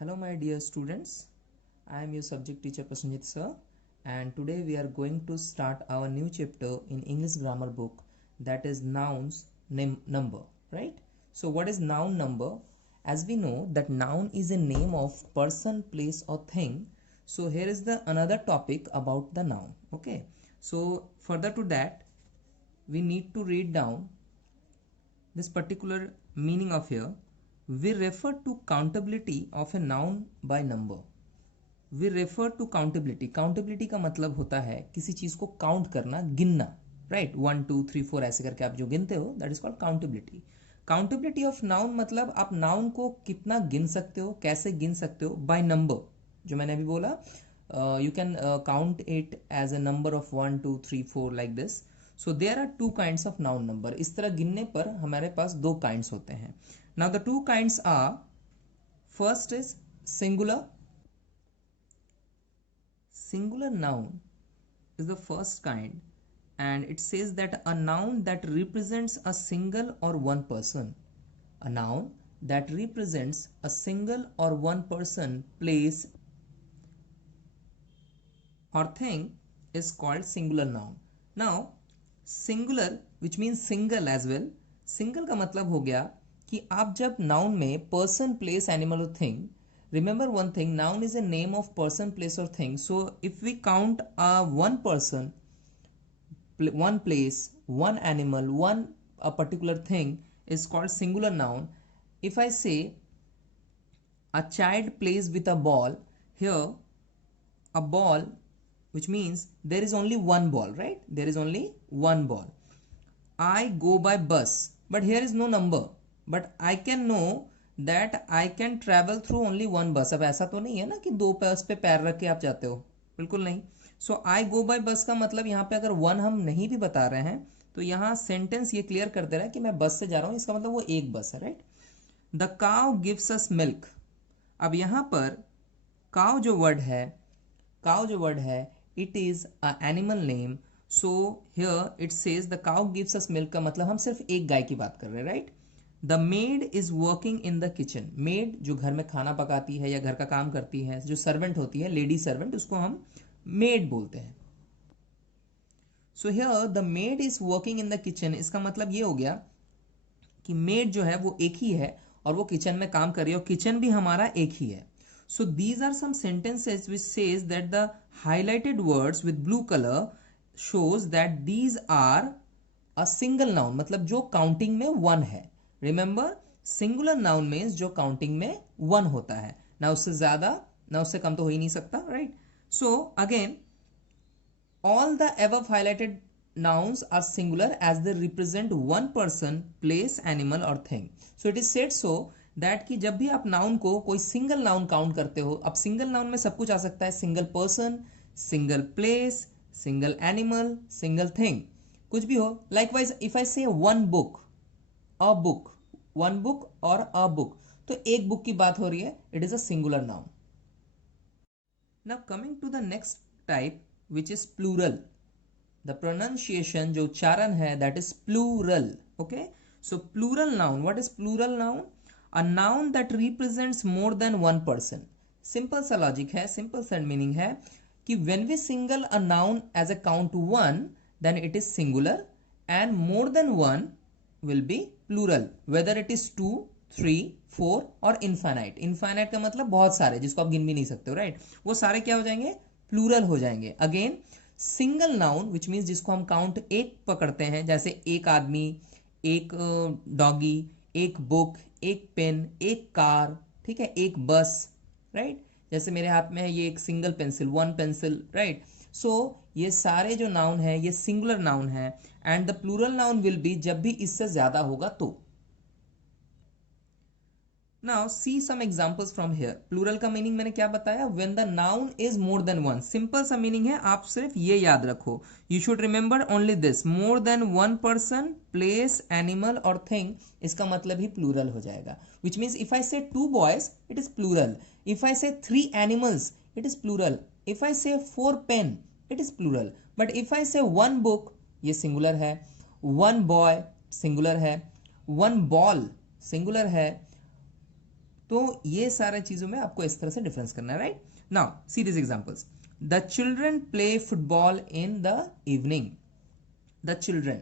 Hello my dear students, I am your subject teacher Prasenjit sir, and today we are going to start our new chapter in English grammar book, that is nouns number, right? So what is noun number? As we know that noun is a name of person, place or thing. So here is the another topic about the noun. Okay, so further to that we need to read down this particular meaning of here. We refer to countability of a noun by number. We refer to countability. Countability का मतलब होता है किसी चीज को count करना, गिनना, right? 1 2 3 4 ऐसे करके आप जो गिनते हो, that is called accountability. Accountability of noun मतलब आप नाउन को कितना गिन सकते हो, कैसे गिन सकते हो, बाय नंबर. जो मैंने अभी बोला, you can count it as a number of 1 2 3 4 like this. So there are two kinds of noun number. इस तरह गिनने पर हमारे पास दो काइंड्स होते हैं. Now the two kinds are, first is singular. Singular noun is the first kind, and it says that a noun that represents a single or one person. A noun that represents a single or one person, place or thing is called singular noun. Now, singular which means single as well. Single का मतलब हो गया कि आप जब noun में person, place, animal or thing, remember one thing, noun is a name of person, place or thing. So if we count one person, one place, one animal, a particular thing is called singular noun. If I say a child plays with a ball, here a ball, which means there is only one ball, right? There is only one ball. I go by bus, but here is no number, but I can know that I can travel through only one बस. अब ऐसा तो नहीं है ना कि दो बस पे पैर रख के आप जाते हो, बिल्कुल नहीं. सो आई गो बाय बस का मतलब यहाँ पे अगर वन हम नहीं भी बता रहे हैं तो यहाँ सेंटेंस ये क्लियर कर दे रहा है कि मैं बस से जा रहा हूँ, इसका मतलब वो एक बस है, right? The cow gives us milk. अब यहाँ पर काउ जो वर्ड है, it is a animal name. So here it says the cow gives us milk का मतलब हम सिर्फ एक गाय की बात कर रहे हैं, right? The made is working in the kitchen. Made जो घर में खाना पकाती है या घर का काम करती है, जो सर्वेंट होती है, लेडी सर्वेंट, उसको हम मेड बोलते हैं. So here the made is working in the kitchen, इसका मतलब ये हो गया कि मेड जो है वो एक ही है और वो किचन में काम कर रही है, और किचन भी हमारा एक ही है. So these are some sentences which says that the highlighted words with blue colour shows that these are a single noun, मतलब जो काउंटिंग में वन है. रिमेंबर, सिंगुलर नाउन मीन्स जो काउंटिंग में वन होता है, ना उससे ज्यादा ना उससे कम तो हो ही नहीं सकता, right? So again, all the above highlighted nouns are singular as they represent one person, place, animal or thing. So it is said so that कि जब भी आप नाउन को कोई सिंगल नाउन काउंट करते हो, अब सिंगल नाउन में सब कुछ आ सकता है, single person, single place, single animal, single thing, कुछ भी हो. Likewise if I say one book, a book, one book और अ बुक, तो एक बुक की बात हो रही है, it is a singular noun. Now coming to the next type which is plural. The pronunciation जो उच्चारण है, that is plural. Okay, so plural noun, what is plural noun? A noun that represents more than one person. Simple सा logic है, simple सा meaning है कि when we single a noun as a count one, then it is singular, and more than one will be plural, whether it is 2 3 4 और infinite. infinite का मतलब बहुत सारे, जिसको आप गिन भी नहीं सकते हो, राइट? वो सारे क्या हो जाएंगे? प्लूरल हो जाएंगे. Again, single noun which means जिसको हम काउंट एक पकड़ते हैं, जैसे एक आदमी, एक डॉगी, एक बुक, एक पेन, एक कार, ठीक है, एक बस, राइट? जैसे मेरे हाथ में है ये एक single pencil, one pencil, right? So ये सारे जो नाउन है ये सिंगुलर नाउन है, and the plural noun will be जब भी इससे ज्यादा होगा तो. Now see some examples from here. Plural का मीनिंग मैंने क्या बताया? When the noun is more than one. Simple सा मीनिंग है, आप सिर्फ ये याद रखो, you should remember only this, more than one person, place, animal और थिंग, इसका मतलब ही प्लूरल हो जाएगा. Which means if I say two boys, it is plural. If I say three animals, it is plural. If I say four pen, it is plural. But if I say one book, ये singular है. One boy singular है. One ball singular है. तो ये सारे चीजों में आपको इस तरह से डिफरेंस करना है, right? Now see this examples. The children play football in the evening. The children,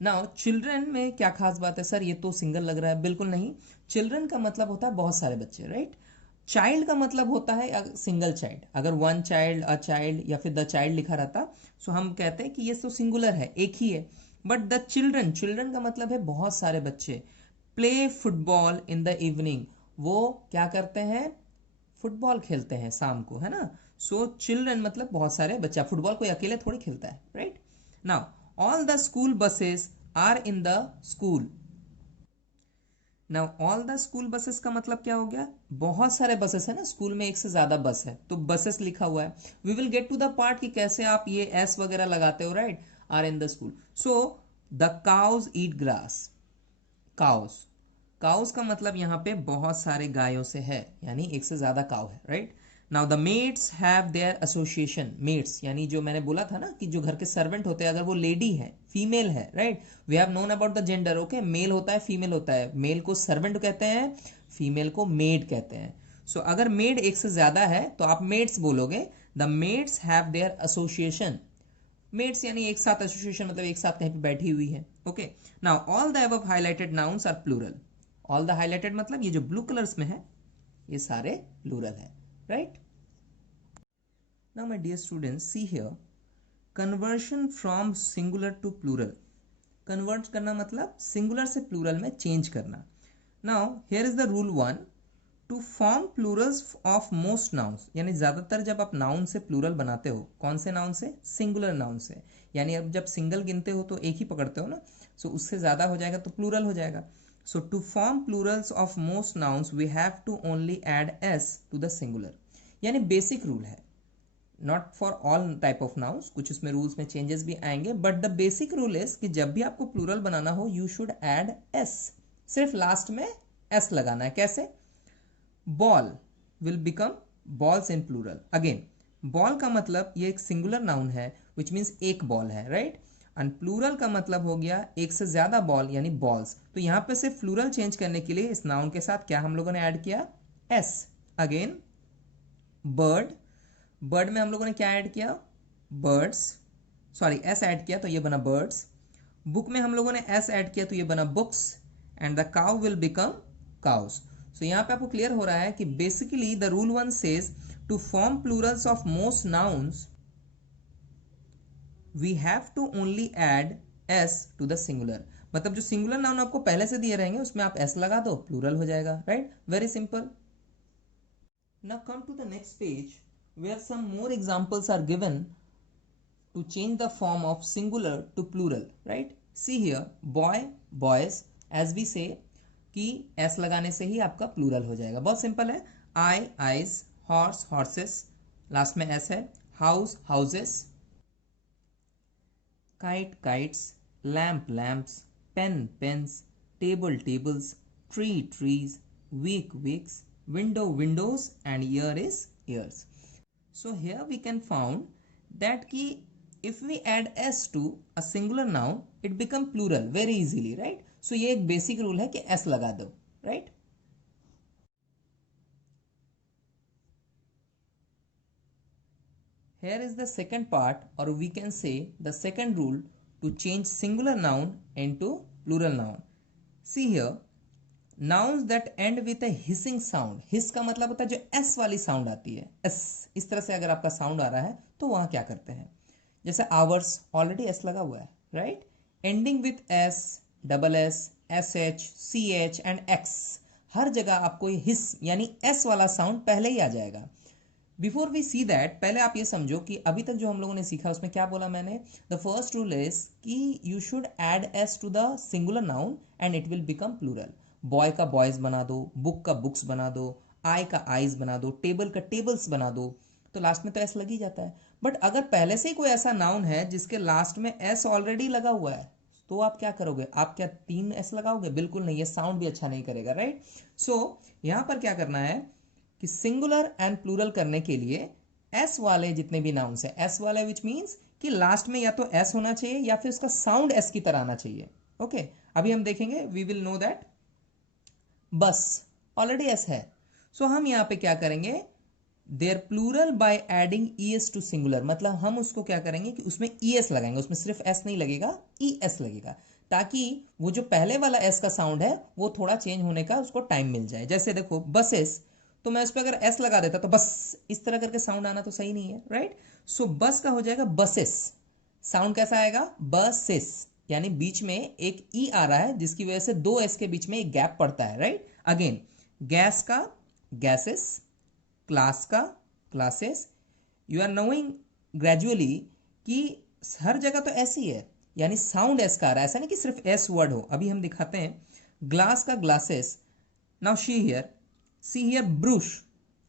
now children में क्या खास बात है सर, ये तो सिंगल लग रहा है? बिल्कुल नहीं। चिल्ड्रन का मतलब होता है बहुत सारे बच्चे, राइट? चाइल्ड का मतलब होता है सिंगल चाइल्ड। अगर वन चाइल्ड, अ चाइल्ड या फिर द चाइल्ड लिखा रहता सो हम कहते हैं कि ये तो सिंगुलर है, एक ही है। बट द चिल्ड्रन, चिल्ड्रन का मतलब है बहुत सारे बच्चे। Play football in the evening, वो क्या करते हैं? फुटबॉल खेलते हैं शाम को, है ना? सो चिल्ड्रन मतलब बहुत सारे बच्चा, फुटबॉल कोई अकेले थोड़ी खेलता है, right? Now all the school buses are in the school. Now all the school buses का मतलब क्या हो गया? बहुत सारे बसेस है ना, स्कूल में एक से ज्यादा बस है तो बसेस लिखा हुआ है। We will get to the part कि कैसे आप ये एस वगैरह लगाते हो, right? Are in the school. So the cows eat grass. Cows, cows का मतलब यहाँ पे बहुत सारे गायों से है, यानी एक से ज्यादा काउ है, right? Now the maids have their association. Maids यानी जो मैंने बोला था ना कि जो घर के सर्वेंट होते हैं, अगर वो लेडी है, फीमेल है, right? We have known about the gender, okay? Male होता है, फीमेल होता है। मेल को सर्वेंट कहते हैं, फीमेल को मेड कहते हैं। सो अगर मेड एक से ज्यादा है तो आप मेड्स बोलोगे। The maids have their association. Mates यानी एक साथ, एसोसिएशन मतलब एक साथ कहीं पे बैठी हुई है, okay? Now all the above highlighted nouns are plural. All the highlighted मतलब ये जो ब्लू कलर्स में है ये सारे प्लूरल है, right? Now my dear students, see here, conversion from singular to plural. Convert करना मतलब सिंगुलर से प्लूरल में चेंज करना। Now here is the rule 1, to form plurals of most nouns, यानी ज्यादातर जब आप नाउन से प्लूरल बनाते हो, कौन से नाउन से? सिंगुलर नाउन से। यानी अब जब सिंगल गिनते हो तो एक ही पकड़ते हो ना, सो उससे ज्यादा हो जाएगा तो प्लूरल हो जाएगा। So to form plurals of most nouns we have to only add S to the singular. यानी बेसिक रूल है, not for all type of nouns, कुछ उसमें रूल्स में चेंजेस भी आएंगे, but the basic rule is कि जब भी आपको प्लूरल बनाना हो यू शुड एड एस, सिर्फ लास्ट में एस लगाना है। कैसे? Ball will become balls in plural. Again ball का मतलब ये एक सिंगुलर नाउन है विच मीन्स एक बॉल है, राइट? एंड प्लूरल का मतलब हो गया एक से ज्यादा बॉल यानी बॉल्स। तो यहां पे सिर्फ प्लूरल चेंज करने के लिए इस नाउन के साथ क्या हम लोगों ने ऐड किया? एस। अगेन बर्ड, बर्ड में हम लोगों ने क्या ऐड किया? बर्ड्स, सॉरी एस ऐड किया तो ये बना बर्ड्स। बुक में हम लोगों ने एस ऐड किया तो ये बना books. And the cow will become cows. So यहां पे आपको क्लियर हो रहा है कि basically the rule 1 says to form plurals of most nouns we have to only add S to the singular. मतलब जो सिंगुलर नाउन आपको पहले से दिए रहेंगे उसमें आप एस लगा दो, प्लूरल हो जाएगा, right? Very simple. Now come to the next page where some more examples are given to change the form of singular to plural, right? See here, boy, boys, as we say कि s लगाने से ही आपका plural हो जाएगा, बहुत simple है। I, eyes, horse, horses, last में s है। house, houses, kite, kites, lamp, lamps, pen, pens, table, tables, tree, trees, week, weeks, window, windows, and ear is ears. So here we can found that ki if we add s to a singular noun it become plural very easily, right? So ये एक basic rule है कि s लगा दो, right? Here is the second part, or we can say the second rule to change singular noun into plural noun. See here, nouns that end with a hissing sound. hiss का मतलब होता है जो s वाली sound आती है, s इस तरह से अगर आपका साउंड आ रहा है तो वहां क्या करते हैं? जैसे आवर्स, ऑलरेडी s लगा हुआ है, right? Ending with s, double s, sh, ch and x, हर जगह आपको ये हिस यानी s वाला साउंड पहले ही आ जाएगा। बिफोर वी सी दैट, पहले आप ये समझो कि अभी तक जो हम लोगों ने सीखा उसमें क्या बोला मैंने? द फर्स्ट रूल इज कि you should add S to the singular noun and it will become plural. Boy का बॉयज बना दो, बुक का बुक्स बना दो, आई का आईज बना दो, टेबल का टेबल्स बना दो, तो लास्ट में तो एस लग ही जाता है। बट अगर पहले से ही कोई ऐसा नाउन है जिसके लास्ट में एस ऑलरेडी लगा हुआ है तो आप क्या करोगे? आप क्या 3 एस लगाओगे? बिल्कुल नहीं, ये साउंड भी अच्छा नहीं करेगा, राइट? सो यहां पर क्या करना है कि सिंगुलर एंड प्लूरल करने के लिए एस वाले जितने भी नाउन्स है, एस वाले विच मीन्स कि लास्ट में या तो एस होना चाहिए या फिर उसका साउंड एस की तरह आना चाहिए, ओके? अभी हम देखेंगे, we will know that. Bus already S है सो हम यहाँ पे क्या करेंगे, their plural by adding ES to singular, मतलब हम उसको क्या करेंगे कि उसमें ईएस लगाएंगे, उसमें सिर्फ एस नहीं लगेगा, ईएस लगेगा, ताकि वो जो पहले वाला एस का साउंड है वो थोड़ा चेंज होने का उसको टाइम मिल जाए। जैसे देखो बसेस, तो मैं उस पर अगर एस लगा देता तो बस इस तरह करके साउंड आना तो सही नहीं है, राइट। सो बस का हो जाएगा बसेस, साउंड कैसा आएगा, बसेस, यानी बीच में एक ई आ रहा है जिसकी वजह से दो एस के बीच में एक गैप पड़ता है, राइट। अगेन गैस का गैसेस, क्लास का classes, you are knowing gradually कि हर जगह तो ऐसी है, यानी साउंड एस का आ रहा है, ऐसा नहीं कि सिर्फ एस वर्ड हो। अभी हम दिखाते हैं, ग्लास का glasses, now see here brush.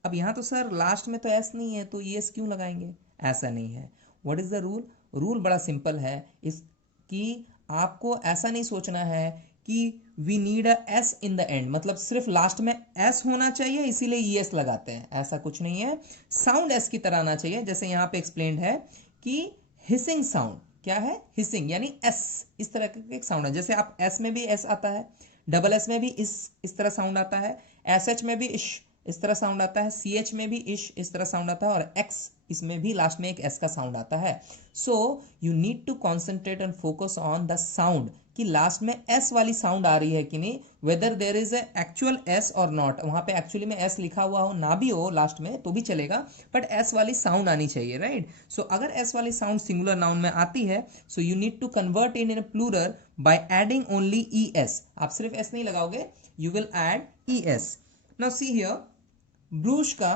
अब यहां तो सर लास्ट में तो एस नहीं है तो ये एस क्यों लगाएंगे, ऐसा नहीं है। What is the rule, rule बड़ा सिंपल है, इस कि आपको ऐसा नहीं सोचना है कि we need a S in the end, मतलब सिर्फ लास्ट में एस होना चाहिए इसीलिए ई एस लगाते हैं, ऐसा कुछ नहीं है। साउंड एस की तरह आना चाहिए, जैसे यहां पे एक्सप्लेन्ड है कि हिसिंग साउंड क्या है, हिसिंग यानी एस, इस तरह का एक साउंड है। जैसे आप एस में भी एस आता है, डबल एस में भी इस तरह साउंड आता है, एस एच में भी इस तरह साउंड आता है, सी एच में भी इस तरह साउंड आता है, और एक्स इसमें भी लास्ट में एक एस का साउंड आता है। So you need to concentrate and focus on the sound कि लास्ट में एस वाली साउंड आ रही है कि नहीं, whether there is a actual S or not, वहां पे एक्चुअली में एस लिखा हुआ हो ना भी हो लास्ट में तो भी चलेगा, बट एस वाली साउंड आनी चाहिए, राइट। सो अगर एस वाली साउंड सिंगुलर नाउन में आती है, so you need to convert in plural by adding only E S, आप सिर्फ एस नहीं लगाओगे, you will add E S. Now see here, brush का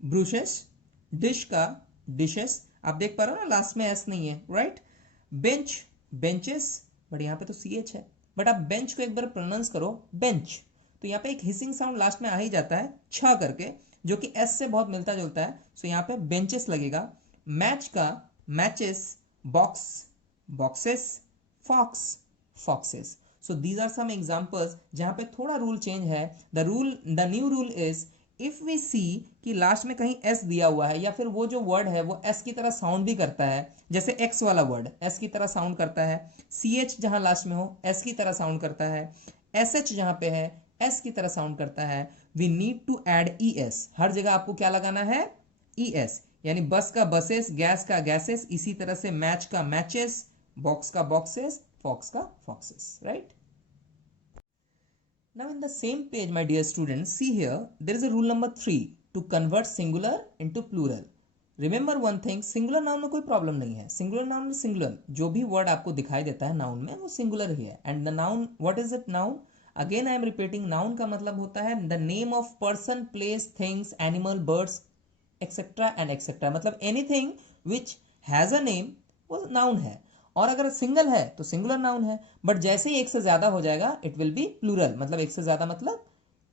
ब्रूशेस, डिश का डिशेस, आप देख पा रहे हो ना लास्ट में एस नहीं है, राइट। बेंच बेंचेस, बट यहाँ पे तो सी एच है, बट आप बेंच को एक बार प्रोनाउंस करो बेंच, तो यहाँ पे एक हिसिंग साउंड लास्ट में आ ही जाता है छ करके, जो कि एस से बहुत मिलता जुलता है, सो यहाँ पे बेंचेस लगेगा। मैच का matches, box boxes, fox foxes. So these are some examples जहां पे थोड़ा रूल चेंज है। The new rule is if we see कि लास्ट में कहीं एस दिया हुआ है या फिर वो जो वर्ड है वो एस की तरह साउंड भी करता है, जैसे एक्स वाला वर्ड एस की तरह साउंड करता है, सी एच जहां लास्ट में हो एस की तरह साउंड करता है, एस एच जहां पे है एस की तरह साउंड करता है, we need to add E S, हर जगह आपको क्या लगाना है, ई एस, यानी बस का बसेस, गैस का गैसेस, इसी तरह से मैच का मैचेस, बॉक्स का बॉक्सेस, फॉक्स का foxes, right? Now in the same page, my dear students, see here, there is a rule number 3 to convert singular into plural. Remember one thing, singular noun में कोई problem नहीं है, singular noun में singular जो भी word आपको दिखाई देता है नाउन में वो सिंगुलर ही है। And the noun, what is it noun, again I am repeating, noun का मतलब होता है the name of person, place, things, animal, birds etcetera and etcetera, मतलब anything which has a name वो नाउन है। और अगर सिंगल है तो सिंगुलर नाउन है, बट जैसे ही एक से ज्यादा हो जाएगा इट विल बी प्लूरल, मतलब एक से ज्यादा मतलब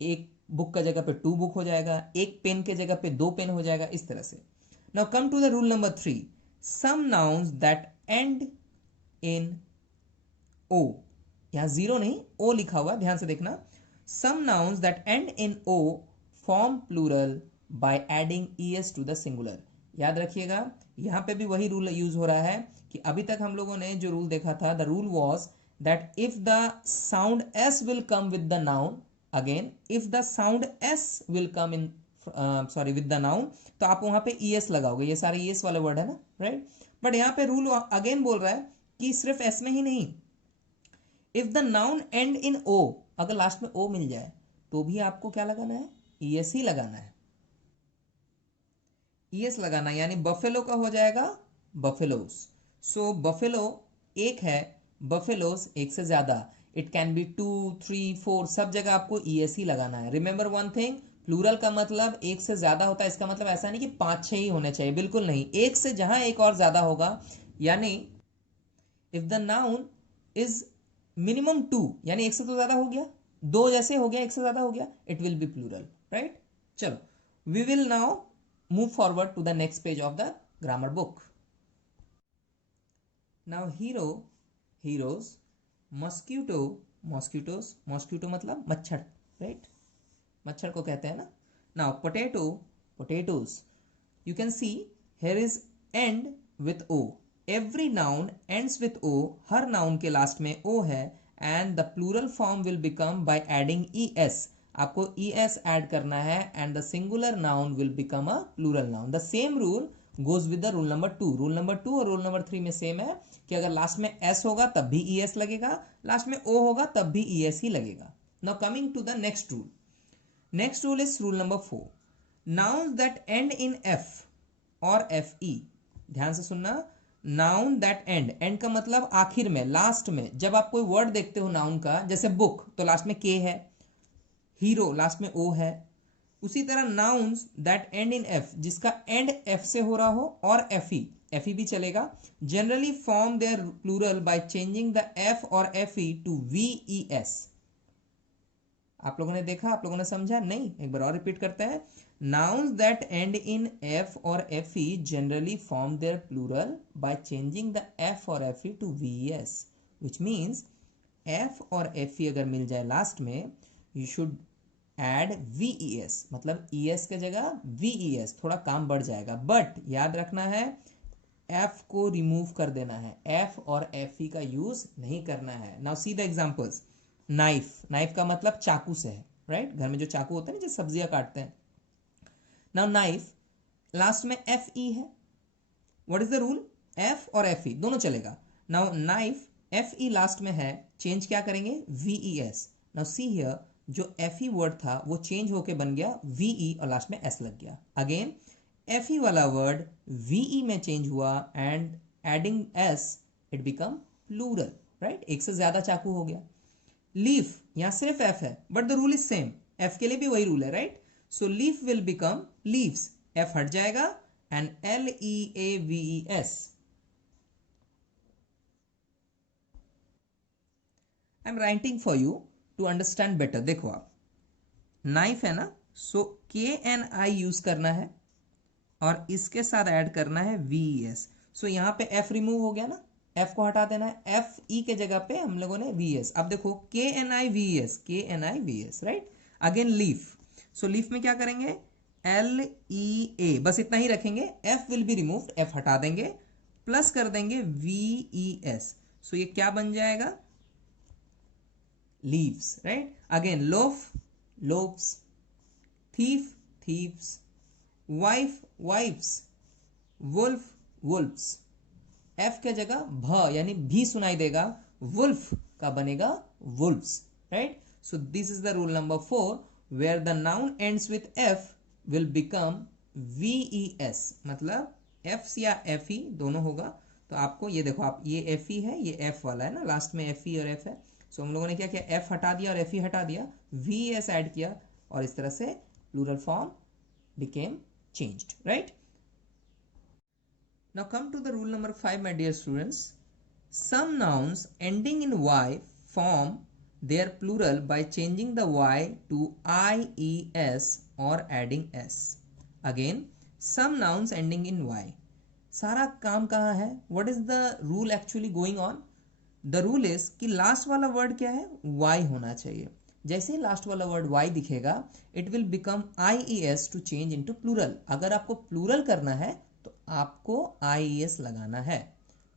एक बुक का जगह पे 2 बुक हो जाएगा, एक पेन के जगह पे 2 पेन हो जाएगा, इस तरह से। Now come to the rule number 3, some nouns that end in O, यहां जीरो नहीं ओ लिखा हुआ, ध्यान से देखना, some nouns that end in O form plural by adding ES to the singular. याद रखिएगा यहां पे भी वही रूल यूज हो रहा है कि अभी तक हम लोगों ने जो रूल देखा था, the rule was that if the sound S will come with the noun, again if the sound S will come in sorry with the noun, तो आप वहां पे ई एस लगाओगे, ये सारे ई एस वाले वर्ड है ना, राइट। बट यहाँ पे रूल अगेन बोल रहा है कि सिर्फ एस में ही नहीं, if the noun end in O, अगर लास्ट में ओ मिल जाए तो भी आपको क्या लगाना है, ई एस ही लगाना है, ई एस लगाना, यानी बफेलो का हो जाएगा बफेलोस। सो बफेलो एक है, बफेलोस एक से ज्यादा, इट कैन बी 2, 3, 4, सब जगह आपको ई एस ही लगाना है। रिमेंबर वन थिंग, प्लूरल का मतलब एक से ज्यादा होता है, इसका मतलब ऐसा नहीं कि 5-6 ही होने चाहिए, बिल्कुल नहीं, एक से जहां एक और ज्यादा होगा, यानी if the noun is minimum 2, यानी एक से तो ज्यादा हो गया, 2 जैसे हो गया, एक से ज्यादा हो गया, it will be plural, right. चलो we will now move forward to the next page of the grammar book. Now hero, heroes, mosquito, mosquitoes, mosquito मतलब मच्छर, right? मच्छर को कहते हैं ना। Now potato, potatoes. You can see here is end with o. Every noun ends with o. Her noun के last में o है, and the plural form will become by adding es. आपको es ऐड करना है and the singular noun will become a plural noun. The same rule goes with the rule number 2. Rule number 2 और rule number 3 में same है कि अगर last में s होगा तब भी es लगेगा, लास्ट में o होगा तब भी es ही लगेगा. Now coming to the next rule. Next rule is rule number 4. Noun that end in f or fe. ध्यान से सुनना. नाउन दैट एंड का मतलब आखिर में, लास्ट में. जब आप कोई वर्ड देखते हो नाउन का, जैसे बुक तो लास्ट में के है, हीरो लास्ट में ओ है, उसी तरह nouns that end in F, जिसका एंड एफ से हो रहा हो, और एफ भी चलेगा, generally form their plural by changing the F और F E to V E S. आप लोगों ने देखा, आप लोगों ने समझा नहीं? एक बार और रिपीट करते हैं. Nouns that end in f or fe generally form their plural by changing the f or fe to ves, which means f or fe अगर मिल जाए लास्ट में, you should add ves, मतलब es के जगह ves, थोड़ा काम बढ़ जाएगा. बट याद रखना है f को रिमूव कर देना है, f और fe का यूज नहीं करना है. Now see the examples. Knife का मतलब चाकू से है, राइट? घर में जो चाकू होता है ना, जो सब्जियां काटते हैं. नाउ नाइफ लास्ट में एफ ई है. What is the rule? F और एफ ई दोनों चलेगा. Now knife F E last में है, चेंज क्या करेंगे? We E S. Now see here, जो एफ ई वर्ड था वो चेंज होके बन गया वी ई और लास्ट में एस लग गया. अगेन एफ ई वाला वर्ड वी ई में चेंज हुआ and adding S it become plural, right? एक से ज्यादा चाकू हो गया. लीफ, यहां सिर्फ एफ है but the rule is same. F के लिए भी वही रूल है, right? So leaf will become leaves. F हट जाएगा and leaves. I'm writing for you to understand better. देखो आप, नाइफ है ना, so KNI यूज करना है और इसके साथ ऐड करना है VES. So यहाँ पे F रिमूव हो गया ना, F को हटा देना है, FE के जगह पे हम लोगों ने VS. अब देखो KNI VS, right? Again leaf. So leaf में क्या करेंगे? LEA, बस इतना ही रखेंगे. F will be removed, F हटा देंगे, प्लस कर देंगे VES. सो ये क्या बन जाएगा? Leaves, right? Again loaf, loafs. Thief, thieves. Wife, wifes. Wolf, wolfs. F के जगह भ यानी भी सुनाई देगा, वुल्फ का बनेगा wolves, right? So this is the rule number 4 where the noun ends with f will become ves, मतलब f या fe दोनों होगा. तो आपको ये देखो, आप ये fe है, ये f वाला है ना, लास्ट में fe और f है. सो हम लोगों ने क्या किया? f हटा दिया और fe हटा दिया, ves ऐड किया और इस तरह से plural form became changed, right? Now come to the rule number 5, my dear students. Some nouns ending in y form their plural by changing the y to ies or adding s. Again, some nouns ending in y. सारा काम कहाँ है? What is the rule actually going on? The rule is कि last वाला word क्या है? y होना चाहिए. जैसे ही लास्ट वाला वर्ड y दिखेगा, it will become ies to change into plural. अगर आपको प्लूरल करना है तो आपको ies लगाना है,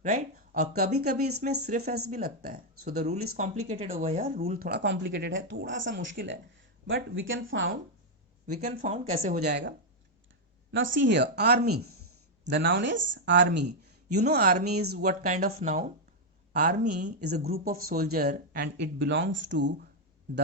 राइट? और कभी कभी इसमें सिर्फ एस भी लगता है. So the rule is complicated over here. Rule थोड़ा कॉम्प्लिकेटेड है, थोड़ा सा मुश्किल है, बट वी कैन फाउंड कैसे हो जाएगा. Now see here, army. The noun is army. You know army is what kind of noun? Army is a group of soldier and it belongs to the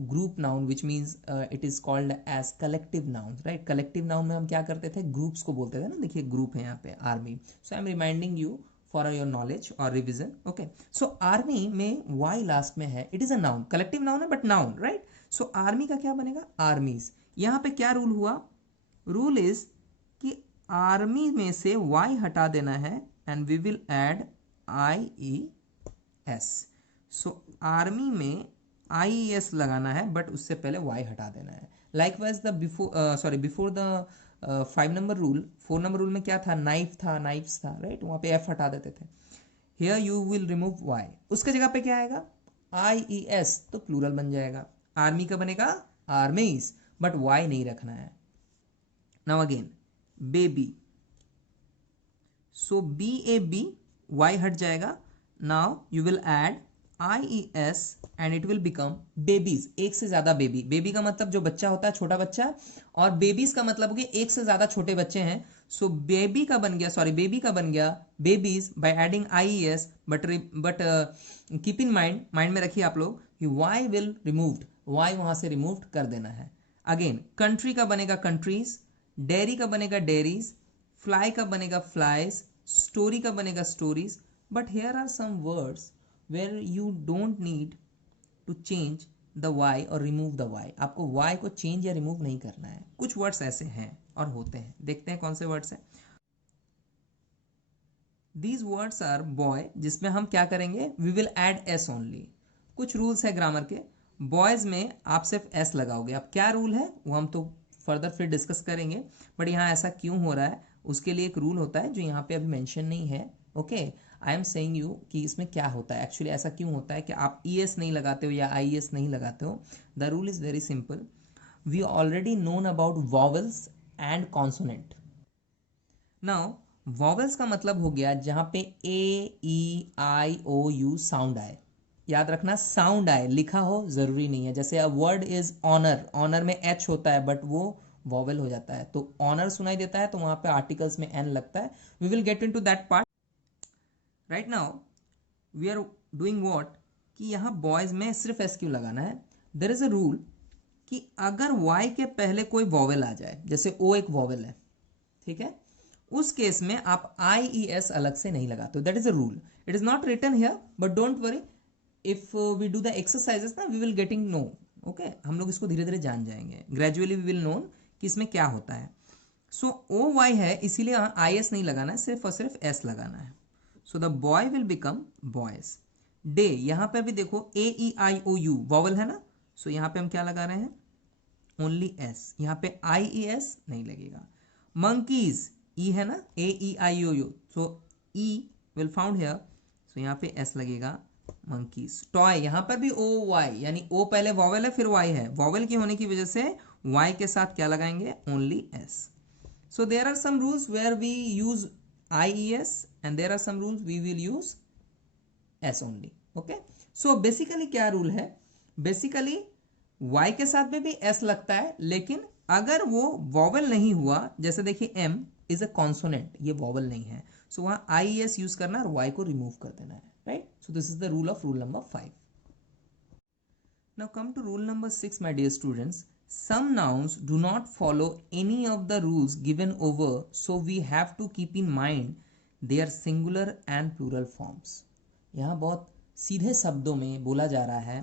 group noun, which means it is called as collective noun, right? Collective noun में हम क्या करते थे? Groups को बोलते थे ना. देखिए ग्रुप है यहाँ पे, army. So I M reminding you for your knowledge or revision. Okay, so army में y last में है, it is a noun, collective noun है but noun, right? so army का क्या बनेगा? armies. यहाँ पे क्या रूल हुआ? रूल इज कि आर्मी में से y हटा देना है and we will add ies. so army में ies लगाना है but उससे पहले y हटा देना है. likewise the before the 5 number rule, 4 number rule में क्या था? नाइफ था, नाइफ्स था, राइट? वहां पे f हटा देते थे. Here you will remove y, उसके जगह पे क्या आएगा? ies, तो प्लूरल बन जाएगा. आर्मी का बनेगा आर्मीज, बट y नहीं रखना है. Now again baby. So BAB, y हट जाएगा. Now you will add IES and it will become babies, एक से ज्यादा बेबी. बेबी का मतलब जो बच्चा होता है, छोटा बच्चा, और बेबीज का मतलब हो गया एक से ज्यादा छोटे बच्चे हैं. सो बेबी का बन गया babies by adding IES. But keep in mind में रखिए आप लोग कि वाई विल रिमूव्ड, वाई वहां से रिमूव कर देना है. अगेन कंट्री का बनेगा कंट्रीज, डेयरी का बनेगा डेयरीज, फ्लाई का बनेगा फ्लाइज, स्टोरी का बनेगा stories. But here are some words where you don't need to change the y or remove the y. आपको y को change या remove नहीं करना है. कुछ words ऐसे हैं और होते हैं. देखते हैं कौन से words हैं. These words are boy, जिसमें हम क्या करेंगे, we will add s only. कुछ rules है ग्रामर के. boys में आप सिर्फ s लगाओगे. अब क्या रूल है वो हम तो फर्दर फिर डिस्कस करेंगे, बट यहाँ ऐसा क्यों हो रहा है उसके लिए एक रूल होता है जो यहाँ पे अभी मेंशन नहीं है. Okay, I am saying you कि इसमें क्या होता है एक्चुअली, ऐसा क्यों होता है कि आप ES नहीं लगाते हो या IES नहीं लगाते हो. The rule is very simple. We already known about vowels and consonant. Now vowels का मतलब हो गया जहां पे AEIOU साउंड आए. याद रखना साउंड आए, लिखा हो जरूरी नहीं है. जैसे a word is honour, honour में H होता है बट वो वॉवल हो जाता है. तो ऑनर सुनाई देता है तो वहां पे आर्टिकल्स में N लगता है. We will get into that part. Right now we are doing what कि यहाँ बॉयज में सिर्फ S क्यों लगाना है. देयर इज अ रूल कि अगर Y के पहले कोई वॉवेल आ जाए, जैसे O एक वॉवेल है, ठीक है, उस केस में आप IES अलग से नहीं लगाते हो. That is a rule. It is not written here but don't worry, if we do the exercises ना we will getting know. Okay, हम लोग इसको धीरे धीरे जान जाएंगे. ग्रेजुअली वी विल नोन कि इसमें क्या होता है. सो OY है इसीलिए IS नहीं लगाना है, सिर्फ और सिर्फ S लगाना है. So the boy will become boys. Day, यहां पे भी देखो AEIOU वॉवल है ना, सो यहां पे हम क्या लगा रहे हैं, ओनली S. यहां पे IES नहीं लगेगा. मंकीज, E है ना, AEIOU, so E will found here, so यहां पे S लगेगा, मंकीज. टॉय, यहां पर भी OY, यानी O पहले वॉवल है फिर Y है. वॉवल की होने की वजह से Y के साथ क्या लगाएंगे, only S. So there are some rules where we use IES and there are some rules we will use S only. Okay, so basically क्या रूल है, बेसिकली Y के साथ में भी S लगता है, लेकिन अगर वो वॉवल नहीं हुआ, जैसे देखिए M इज अ कॉन्सोनेंट, ये वॉवल नहीं है, सो वहां IES यूज करना और Y को रिमूव कर देना है. Right, so this is the rule of rule number 5. Now come to rule number 6, my dear students. Some nouns do not follow any of the rules given over, so we have to keep in mind their singular and plural forms. यहाँ बहुत सीधे शब्दों में बोला जा रहा है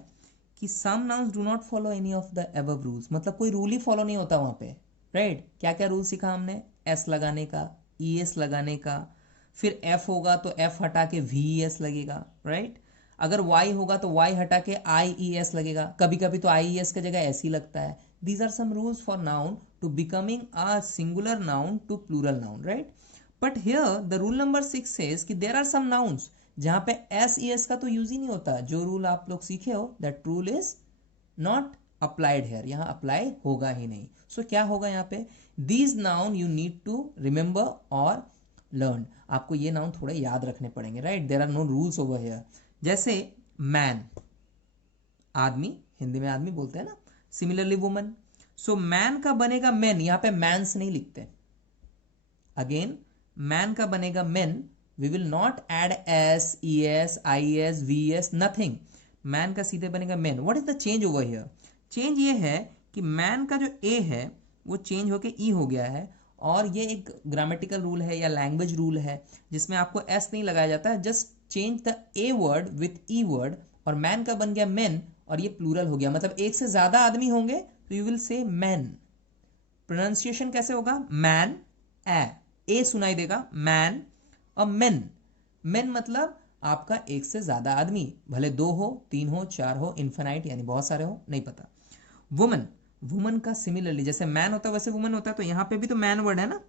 कि some nouns do not follow any of the above rules. मतलब कोई रूल ही फॉलो नहीं होता वहाँ पे. राइट, क्या क्या रूल सीखा हमने, S लगाने का, ES लगाने का, फिर F होगा तो F हटा के VES लगेगा. राइट, अगर Y होगा तो Y हटा के IES लगेगा. कभी कभी तो IES की जगह S ही लगता है. These are some rules for noun to becoming a singular noun to plural noun, right? But here the rule number 6 says कि there are some nouns जहां पे SES का तो यूज ही नहीं होता. जो रूल आप लोग सीखे हो that rule is not applied here. यहाँ अप्लाई होगा ही नहीं. So क्या होगा यहाँ पे, these noun you need to remember or learn. आपको ये नाउन थोड़े याद रखने पड़ेंगे. Right, there are no rules over here. जैसे मैन, आदमी, हिंदी में आदमी बोलते हैं ना. सिमिलरली वुमन, सो मैन का बनेगा मेन, यहां पे मैंस नहीं लिखते. अगेन मैन का बनेगा men, we will not add S, ES, IES, VES, nothing. Man का सीधे बनेगा men. What is the change over here, change ये है कि मैन का जो A है वो चेंज होके E हो गया है. और ये एक ग्रामेटिकल रूल है या लैंग्वेज रूल है जिसमें आपको S नहीं लगाया जाता है. Just change the A word with E word, और मैन का बन गया मेन और ये प्लूरल हो गया. मतलब एक से ज्यादा आदमी होंगे तो you will say man. Pronunciation कैसे होगा, मैन, ए सुनाई देगा, मैन. और मेन, मेन मतलब आपका एक से ज्यादा आदमी, भले 2 हो, 3 हो, 4 हो, इन्फिनाइट यानी बहुत सारे हो, नहीं पता. वुमन, वुमन का सिमिलरली जैसे मैन होता है वैसे वुमन होता है, तो यहां पे भी तो मैन वर्ड है ना,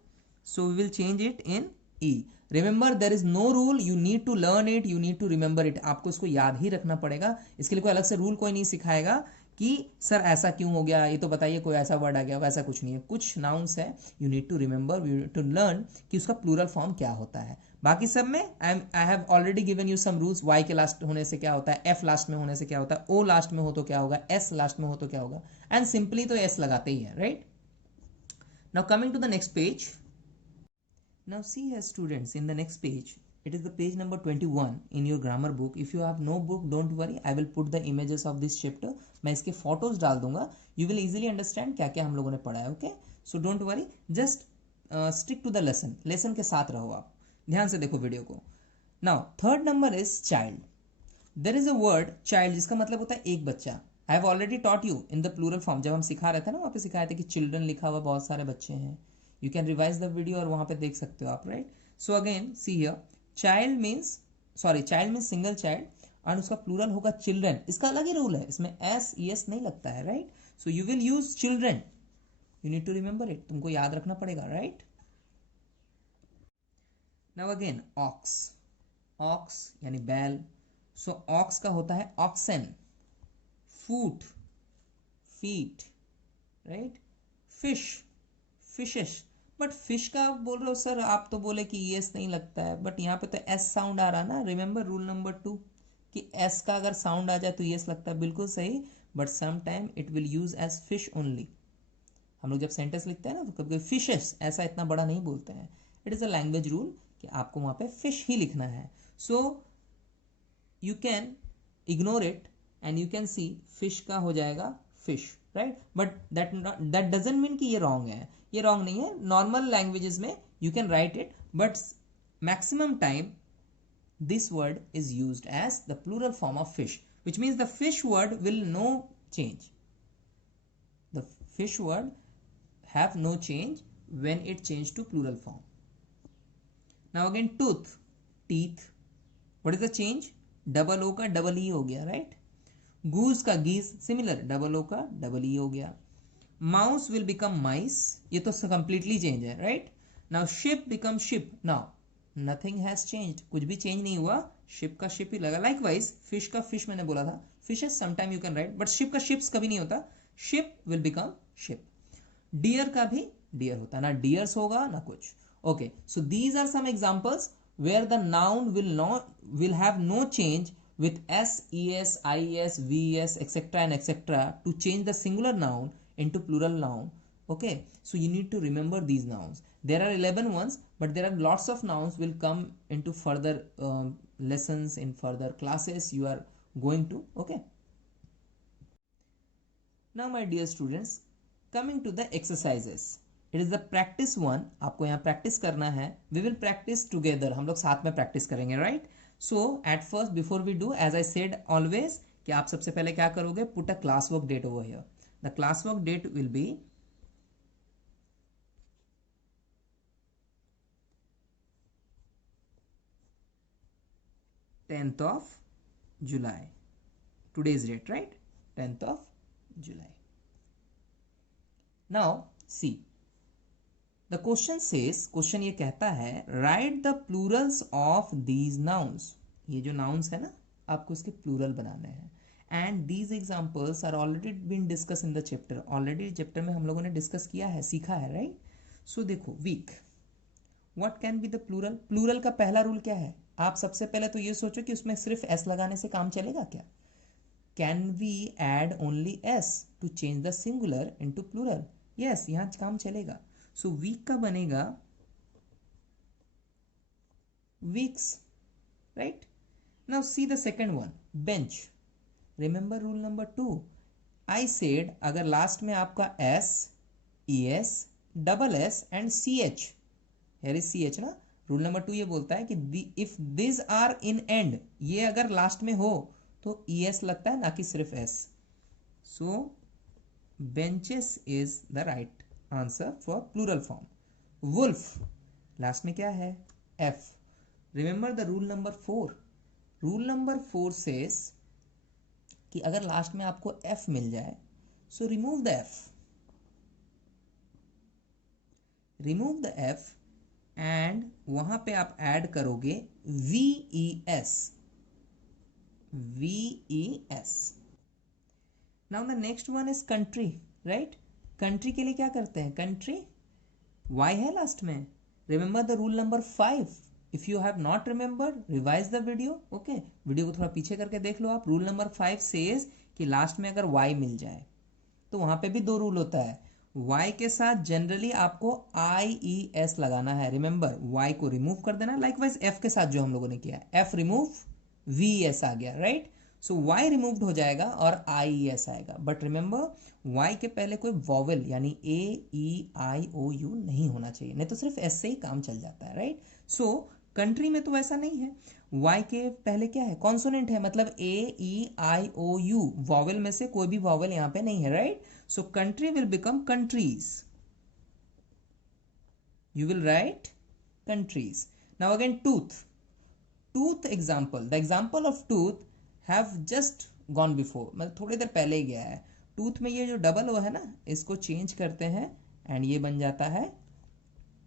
so we will change it in E. Remember there is no rule, you need to learn it, you need to remember it. आपको इसको याद ही रखना पड़ेगा. इसके लिए कोई अलग से रूल कोई नहीं सिखाएगा कि सर ऐसा क्यों हो गया, ये तो बताइए कोई ऐसा वर्ड आ गया, वैसा कुछ नहीं है, कुछ नाउन्स है you need to remember, you need to learn कि उसका प्लूरल फॉर्म क्या होता है। बाकी सब में I have already given you some rules, Y के लास्ट होने से क्या होता है, एफ लास्ट में होने से क्या होता है, ओ लास्ट में हो तो क्या होगा, एस लास्ट में हो तो क्या होगा, एंड सिंपली तो एस लगाते ही है, right. Now coming to the next page, now see here students, in the next page, it is the page number 21 in your grammar book. If you have no book, don't worry, I will put the images of this chapter, मैं इसके photos डाल दूंगा, you will easily understand क्या क्या हम लोगों ने पढ़ा है, okay? So don't worry, just stick to the lesson, lesson के साथ रहो आप, ध्यान से देखो वीडियो को। Now third number is child. There is a word child जिसका मतलब होता है एक बच्चा। I have already taught you in the plural form, जब हम सिखा रहे थे ना, वहाँ पे सिखाए थे कि children लिखा हुआ बहुत सारे बच्चे हैं, you can revise the video और वहाँ पे देख सकते हो आप, right? So again see here, child means single child और उसका plural होगा children, इसका अलग ही रूल है, इसमें s es नहीं लगता है, right? So you will use children, you need to remember it, तुमको याद रखना पड़ेगा, right? Now again ox यानी बैल, so ox का होता है oxen, foot, feet, right? fishes, but fish का आप बोल रहे हो सर, आप तो बोले कि एस नहीं लगता है, बट यहाँ पे तो एस साउंड आ रहा ना, रिमेंबर रूल नंबर 2 कि एस का अगर साउंड आ जाए तो एस लगता है, बिल्कुल सही, but some time it will use as fish only. हम लोग जब सेंटेंस लिखते हैं ना तो कभी कभी फिशेस ऐसा इतना बड़ा नहीं बोलते हैं, it is a language rule कि आपको वहां पे फिश ही लिखना है, so you can ignore it and you can see fish का हो जाएगा fish, right, but that doesn't mean कि ये रॉन्ग है, ये रॉन्ग नहीं है, नॉर्मल लैंग्वेजेस में you can right it, but maximum time this word is used as the plural form of fish, which means the fish word will no change, the fish word have no change when it changed to plural form. Now again tooth, teeth, what is the change, double o का double e हो गया, right? goose का geese, similar, double o का double e हो गया। mouse will become mice, ये तो completely change है, right? now ship become ship, now nothing has changed, कुछ भी चेंज नहीं हुआ, शिप का शिप ही लगा। लाइकवाइज फिश का फिश मैंने बोला था, fishes sometime you can write, but ship का शिप्स कभी नहीं होता, ship will become ship. Deer का भी डियर होता, ना डियर्स होगा ना कुछ, okay. So these are some examples where the noun will have no change with s, es, is, ves, etc. and etc. to change the singular noun into plural noun. Okay, so you need to remember these nouns. There are 11 ones, but there are lots of nouns will come into further lessons in further classes you are going to, okay. Now my dear students, coming to the exercises, it is the practice one, आपको यहाँ practice करना है, we will practice together, हम लोग साथ में practice करेंगे, right? So at first before we do, as I said always, कि आप सबसे पहले क्या करोगे, put a classwork date over here. The classwork date will be 10th of July. Today's date, right? 10th of July. Now see, the question says, question ये कहता है write the plurals of these nouns. ये जो nouns है ना, आपको इसके plural बनाने हैं, and these examples are already been discussed in the chapter. already chapter में हम लोगों ने discuss किया है, सीखा है, right? so देखो week, what can be the plural? plural का पहला रूल क्या है, आप सबसे पहले तो ये सोचो कि उसमें सिर्फ s लगाने से काम चलेगा क्या? can we add only s to change the singular into plural? yes, यहाँ काम चलेगा। so week का बनेगा weeks, right? now see the second one, bench. remember rule number 2, I said अगर लास्ट में आपका s, es, double s and ch, here is ch ना, rule number 2 ये बोलता है कि if these are in end, ये अगर लास्ट में हो तो es लगता है, ना कि सिर्फ s. so benches is the right answer for plural form. Wolf last में क्या है, f. Remember the rule number 4, rule number 4 says कि अगर लास्ट में आपको f मिल जाए, so remove the f, remove the f and वहां पे आप ऐड करोगे ves, ves. Now the next one is country, right? Country के लिए क्या करते हैं? कंट्री वाई है लास्ट में. Remember the rule number 5. If you have not remember, revise the video. Okay, video को थोड़ा पीछे करके देख लो आप. रूल नंबर 5 सेज कि लास्ट में अगर वाई मिल जाए तो वहां पे भी दो रूल होता है. y के साथ जनरली आपको IES लगाना है. रिमेंबर, y को रिमूव कर देना. लाइकवाइज f के साथ जो हम लोगों ने किया, f रिमूव VES आ गया, राइट? सो y रिमूव्ड हो जाएगा और IES आएगा. बट रिमेंबर y के पहले कोई वॉवेल यानी AEIOU नहीं होना चाहिए, नहीं तो सिर्फ s से ही काम चल जाता है, राइट? सो कंट्री में तो वैसा नहीं है. y के पहले क्या है? कॉन्सोनेंट है, मतलब AEIOU. वॉवेल में से कोई भी वॉवेल यहाँ पे नहीं है, right? So country will become countries. You will write countries. Now again tooth. Tooth example. The example of tooth have just gone before. मतलब थोड़ी देर पहले ही गया है. Tooth में ये जो डबल ओ है ना, इसको चेंज करते हैं एंड ये बन जाता है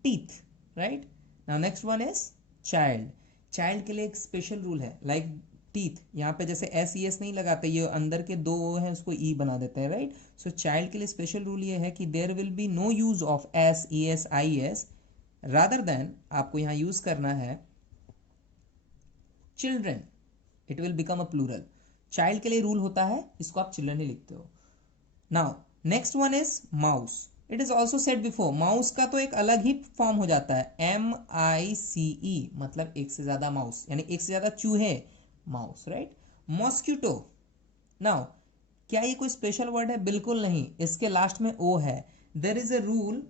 teeth, right? Now next one is child. Child के लिए एक स्पेशल रूल है. Like टीथ, यहाँ पे जैसे SES नहीं लगाते, ये अंदर के दो ओ हैं उसको E बना देते हैं, राइट? सो चाइल्ड के लिए स्पेशल रूल ये है कि there will be no use of SES IES, rather than आपको यहाँ यूज करना है children. It will become a plural. Child के लिए रूल होता है, इसको आप चिल्ड्रन ही लिखते हो. Now next one is mouse. It is also said before. Mouse का तो एक अलग ही फॉर्म हो जाता है, MICE, मतलब एक से ज्यादा माउस, यानी एक से ज्यादा चूहे, माउस, राइट? मॉस्किटो. नाउ क्या ये कोई स्पेशल वर्ड है? बिल्कुल नहीं. इसके लास्ट में ओ है. There is a rule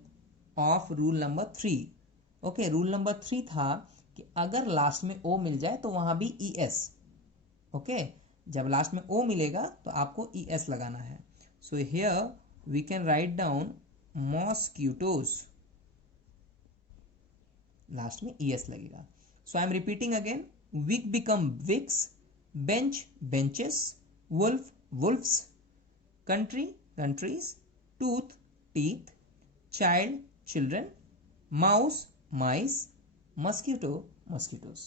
of rule number 3. Okay, rule number 3 था कि अगर लास्ट में ओ मिल जाए तो वहां भी ES. ओके, जब लास्ट में ओ मिलेगा तो आपको ES लगाना है. So here we can write down mosquitoes. Last में ES लगेगा. So I am repeating again. Week become wicks, bench benches, wolf wolves, country countries, tooth teeth, child children, mouse mice, mosquito mosquitoes.